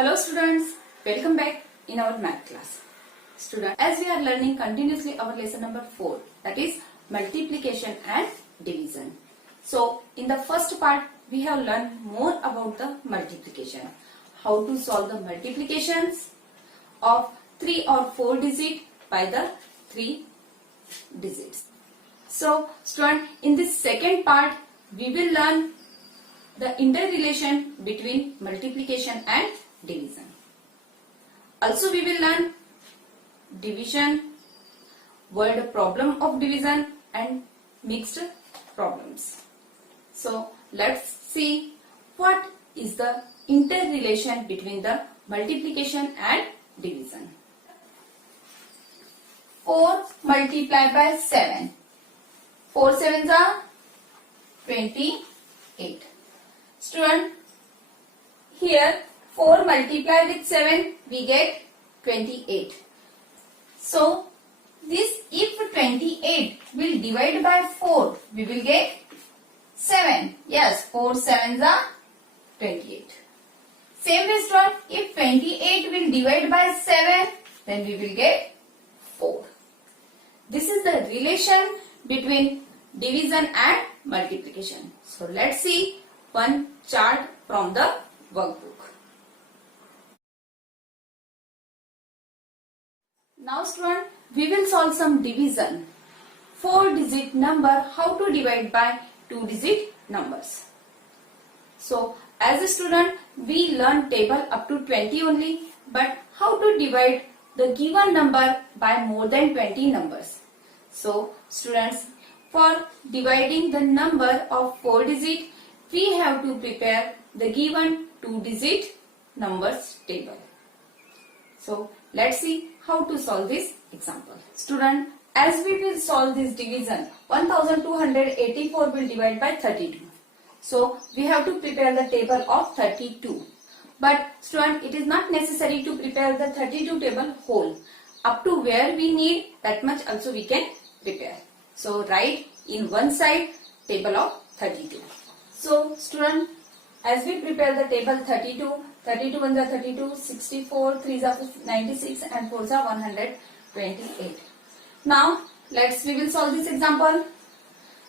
Hello students, welcome back in our math class. Students, as we are learning continuously our lesson number 4, that is multiplication and division. So in the first part we have learned more about the multiplication. How to solve the multiplications of 3 or 4 digits by the 3 digits. So student, in this second part we will learn the interrelation between multiplication and division. Also we will learn division, word problem of division and mixed problems. So let's see what is the interrelation between the multiplication and division. 4 multiplied by 7. 4 sevens are 28. Student, here 4 multiplied with 7 we get 28. So this, if 28 will divide by 4 we will get 7. Yes, 4 sevens are 28. Same way student, if 28 will divide by 7 then we will get 4. This is the relation between division and multiplication. So let's see one chart from the workbook. Now student, we will solve some division. 4 digit number, how to divide by 2 digit numbers. So as a student we learn table up to 20 only, but how to divide the given number by more than 20 numbers. So students, for dividing the number of 4 digit we have to prepare the given 2 digit numbers table. So let's see how to solve this example. Student, as we will solve this division, 1284 will divide by 32. So we have to prepare the table of 32. But student, it is not necessary to prepare the 32 table whole. Up to where we need, that much also we can prepare. So write in one side table of 32. So student, as we prepare the table 32, 32 ones are 32, 64, 3s are 96 and 4s are 128. Now we will solve this example.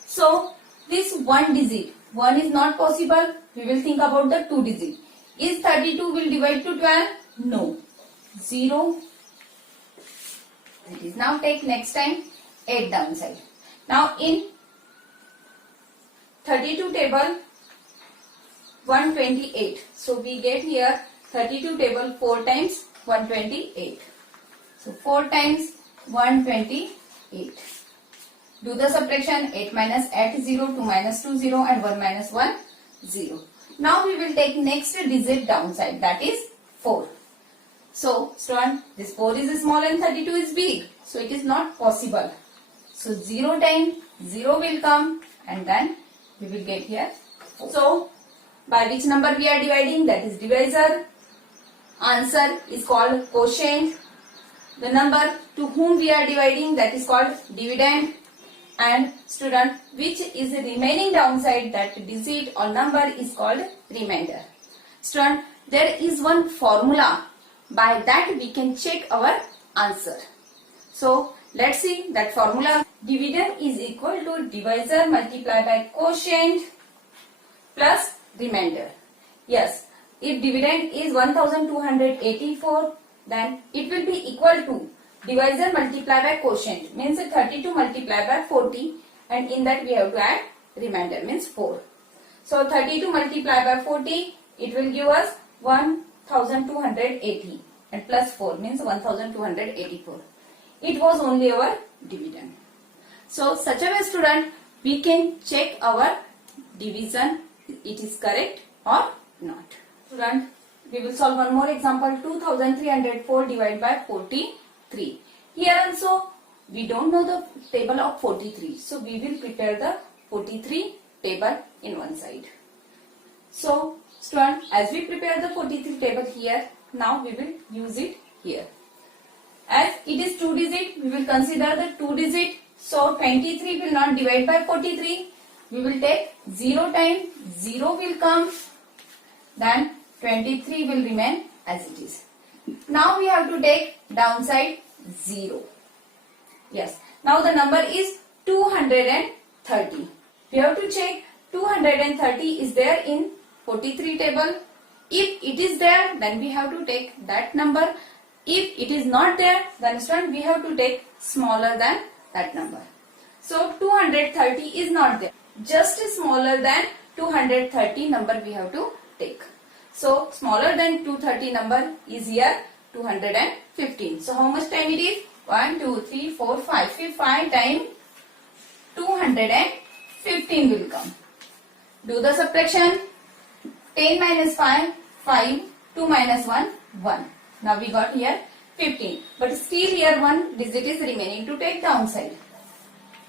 So this 1 digit, 1 is not possible. We will think about the 2 digit. Is 32 will divide to 12? No. 0. That is, now take next time 8 downside. Now in 32 table 128. So we get here 32 table 4 times 128. So 4 times 128. Do the subtraction. 8 minus 8 0, 2 minus 2 0 and 1 minus 1 0. Now we will take next digit downside, that is 4. So student, this 4 is small and 32 is big. So it is not possible. So 0 times 0 will come and then we will get here 4. So by which number we are dividing? That is divisor. Answer is called quotient. The number to whom we are dividing, that is called dividend. And student, which is the remaining downside, that digit or number is called remainder. Student, there is one formula. By that we can check our answer. So let's see that formula. Dividend is equal to divisor multiplied by quotient plus remainder. Yes, if dividend is 1284, then it will be equal to divisor multiplied by quotient, means 32 multiplied by 40, and in that we have to add remainder, means 4. So 32 multiplied by 40, it will give us 1280 and plus 4 means 1284. It was only our dividend. So such a way student, we can check our division, it is correct or not. Student, we will solve one more example. 2304 divided by 43. Here also we don't know the table of 43. So we will prepare the 43 table in one side. So student, as we prepare the 43 table here, now we will use it here. As it is 2 digit, we will consider the 2 digit. So 23 will not divide by 43. We will take 0 times 0 will come. Then 23 will remain as it is. Now we have to take downside 0. Yes. Now the number is 230. We have to check 230 is there in 43 table. If it is there, then we have to take that number. If it is not there, then student we have to take smaller than that number. So 230 is not there. Just smaller than 230 number we have to take. So smaller than 230 number is here 215. So how much time it is? 1, 2, 3, 4, 5. 5 times 215 will come. Do the subtraction. 10 minus 5, 5. 2 minus 1, 1. Now we got here 15. But still here one digit is remaining to take downside.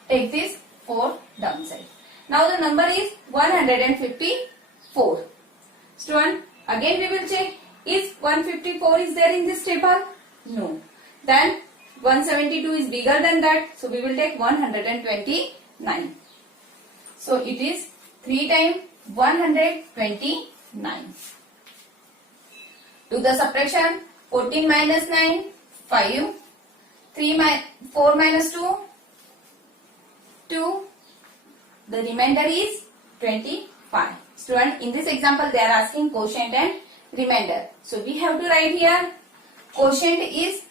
Take this 4 downside. Now the number is 154. Student, again we will check, is 154 is there in this table? No. Then 172 is bigger than that. So we will take 129. So it is 3 times 129. Do the subtraction. 14 minus 9, 5. 4 minus 2, 2. The remainder is 25. Student, in this example they are asking quotient and remainder. So we have to write here quotient is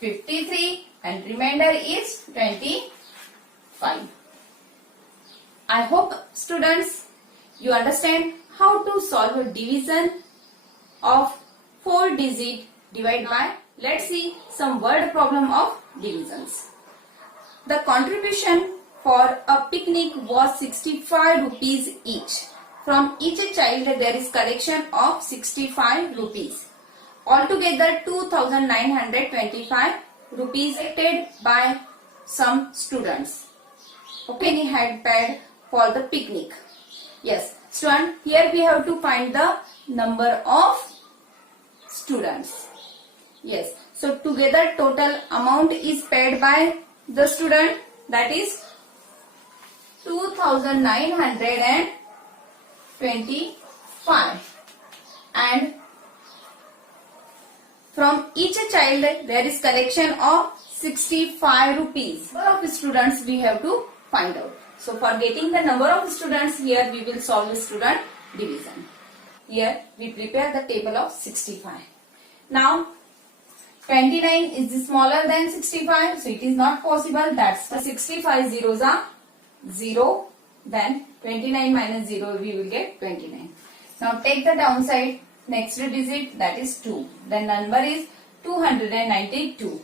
53 and remainder is 25. I hope students you understand how to solve a division of 4 digit divided by. Let's see some word problem of divisions. The contribution for a picnic was 65 rupees each. From each child there is collection of 65 rupees. Altogether 2925 rupees collected by some students. Okay, he had paid for the picnic. Yes, student, here we have to find the number of students. Yes, so together total amount is paid by the student, that is 2925, and from each child there is collection of 65 rupees. Number of students we have to find out. So for getting the number of students, here we will solve the student division. Here we prepare the table of 65. Now 29 is smaller than 65, so it is not possible. That's the 65 zeros are 0. Then 29 minus 0 we will get 29. Now take the downside, next digit, that is 2. The number is 292.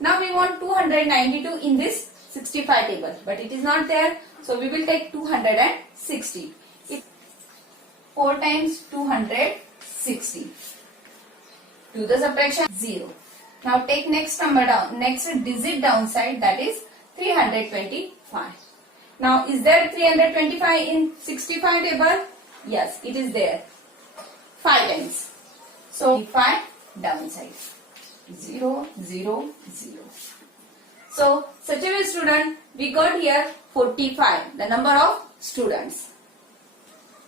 Now we want 292 in this 65 table, but it is not there, so we will take 260. 4 times 260. Do the subtraction. 0. Now take next number down, next digit downside, that is 325. Now is there 325 in 65 table? Yes, it is there. 5 times. So 5 downside. 0, 0, 0. So such a way student, we got here 45, the number of students.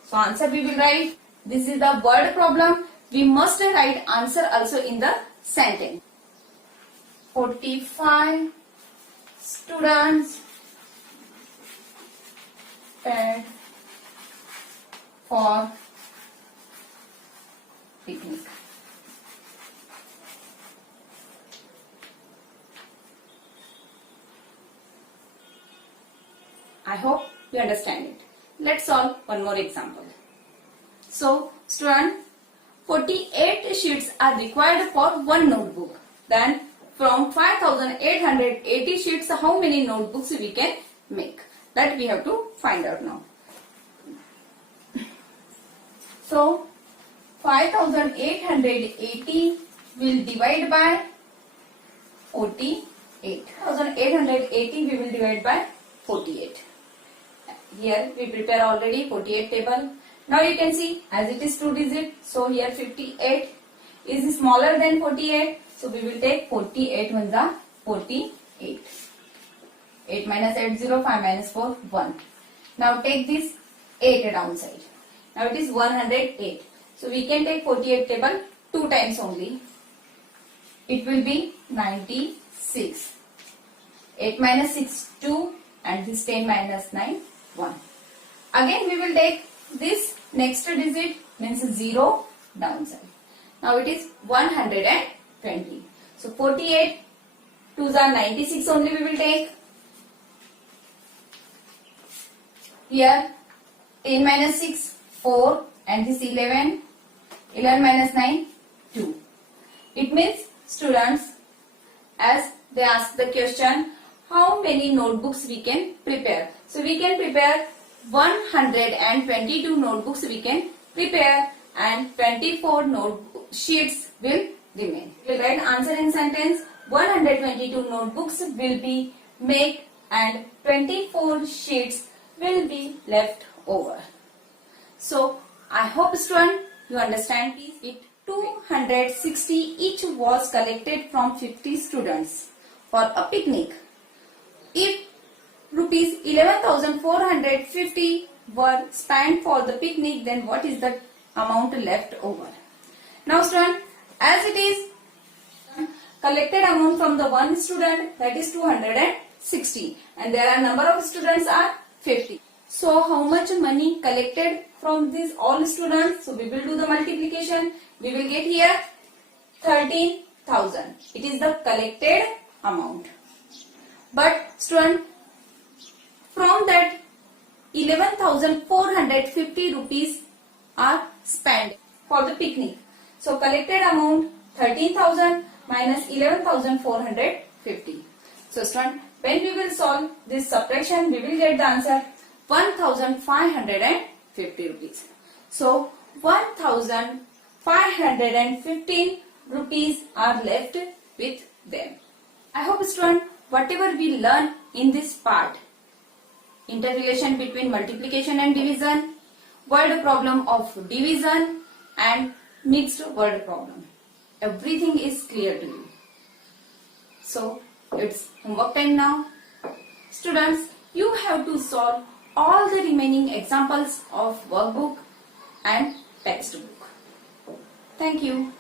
So answer we will write. This is the word problem. We must write answer also in the sentence. 45 students paid for picnic. I hope you understand it. Let's solve one more example. So, student, 48 sheets are required for one notebook. Then, from 5880 sheets, how many notebooks we can make? That we have to find out now. So, 5880 will divide by 48. 5880 we will divide by 48. Here we prepare already 48 table. Now you can see as it is 2 digit, so here 58 is smaller than 48. So we will take 48 ones are 48. 8 minus 8 0, 5 minus 4 1. Now take this 8 downside. Now it is 108. So we can take 48 table 2 times only. It will be 96. 8 minus 6, 2, and this 10 minus 9, 1. Again we will take this next digit, means 0 downside. Now it is 120. So 48 2s are 96 only we will take. Here 10 minus 6, 4, and this 11. 11 minus 9, 2. It means students, as they ask the question, how many notebooks we can prepare. So we can prepare 122 notebooks we can prepare, and 24 notebook sheets will remain. We will write answer in sentence. 122 notebooks will be made and 24 sheets will be left over. So I hope student you understand it. 260 each was collected from 50 students for a picnic. If rupees 11,450 were spent for the picnic, then what is the amount left over? Now student, as it is collected amount from the one student, that is 260, and there are number of students are 50. So how much money collected from these all students? So we will do the multiplication. We will get here 13,000. It is the collected amount. But student, from that 11,450 rupees are spent for the picnic. So collected amount 13,000 minus 11,450. So student, when we will solve this subtraction, we will get the answer 1,550 rupees. So 1,515 rupees are left with them. I hope student, whatever we learn in this part, interrelation between multiplication and division, word problem of division, and mixed word problem, everything is clear to you. So it's homework time now. Students, you have to solve all the remaining examples of workbook and textbook. Thank you.